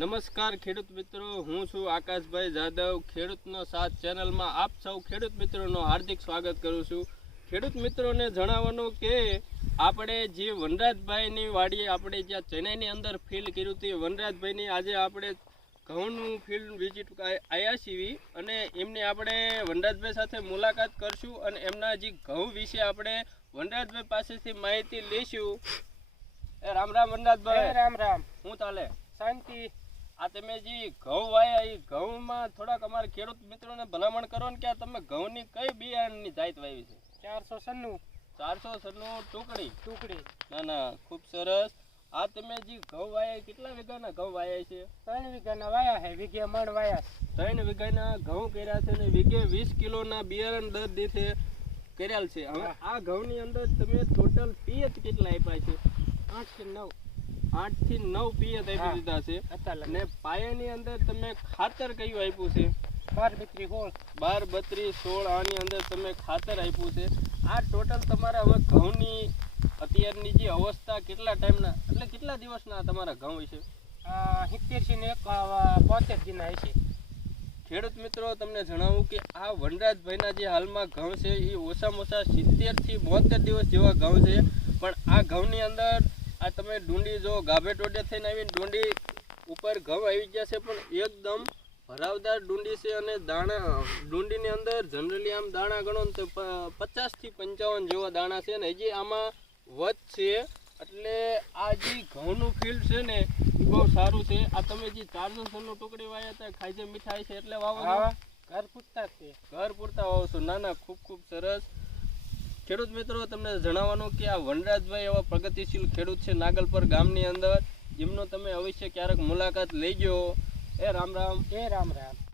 નમસ્કાર ખેડૂત મિત્રો, હું છું આકાશભાઈ જાદવ. ખેડૂતનો સાથ ચેનલમાં આપ સૌ ખેડૂત મિત્રોનો હાર્દિક સ્વાગત કરું છું. ખેડૂત મિત્રોને જણાવવાનું કે આપણે જે વનરાજભાઈની વાડીએ આપણે જ્યાં ચેન્નાઈની અંદર ફિલ્ડ કર્યું હતી, વનરાજભાઈની આજે આપણે ઘઉંનું ફિલ્ડ વિઝિટ આવ્યા છીએ અને એમની આપણે વનરાજભાઈ સાથે મુલાકાત કરશું અને એમના જે ઘઉં વિશે આપણે વનરાજભાઈ પાસેથી માહિતી લઈશું. રામ રામ વનરાજભાઈ. રામ રામ. શું ચાલે? શાંતિ. આ તમે જે ઘઉં વાયા એ ઘઉંમાં થોડાક અમારા ખેડૂત મિત્રોને ભલામણ કરો ને કે આ તમે ઘઉંની કઈ બિયારણની જાત વાવી છે? 496 ટુકડી. ના ના, ખૂબ સરસ. આ તમે જે ઘઉં વાયા કેટલા વીઘાના ઘઉં વાયા છે? 3 વીઘાના વાયા છે. વીઘે મણ વાયા. 3 વીઘાના ઘઉં કર્યા છે અને વીઘે 20 કિલોના બિયારણ દર દીઠે કર્યા છે. હવે આ ઘઉંની અંદર તમે ટોટલ પિયત કેટલા આપ્યા છે? 8 થી 9 પિયત આપી દીધા છે. અને પાયાની અંદર તમે ખાતર કયું આપ્યું છે? 12-32-16 આની અંદર તમે ખાતર આપ્યું છે. આ ટોટલ તમારા હવે ઘઉંની અત્યારની જે અવસ્થા કેટલા ટાઈમના એટલે કેટલા દિવસના તમારા ઘઉં છે? 70 ને 72 દિનના હશે. ખેડૂત મિત્રો, તમને જણાવું કે આ વનરાજભાઈના જે હાલમાં ઘઉં છે એ ઓછામાં ઓછા 70 થી 72 દિવસ જેવા ઘઉં છે. પણ આ ઘઉંની અંદર આ તમે ડુંડી જો ગાભે ટોડે થઈને આવીને ડુંડી ઉપર ઘઉં આવી ગયા છે, પણ એકદમ ભરાવદાર ડુંડી છે. અને દાણા ડુંડીની અંદર જનરલી આમ દાણા ગણો ને તો 50 થી 55 જેવા દાણા છે ને હજી આમાં વધ છે. એટલે આ જે ઘઉંનું ફિલ્ડ છે ને એ બહુ સારું છે. આ તમે જે 496 ટુકડી વાયા હતા ખાઈ મીઠાઈ છે એટલે વાવો? ઘર પૂરતા છે. ઘર પૂરતા વાવો છો? ના ના, ખૂબ ખૂબ સરસ. ખેડૂત મિત્રો, તમને જણાવવાનું કે આ વનરાજભાઈ એવા પ્રગતિશીલ ખેડૂત છે નાગલપર ગામની અંદર, જેમનો તમે અવશ્ય ક્યારેક મુલાકાત લઈ ગયો. રામ રામ. રામ રામ.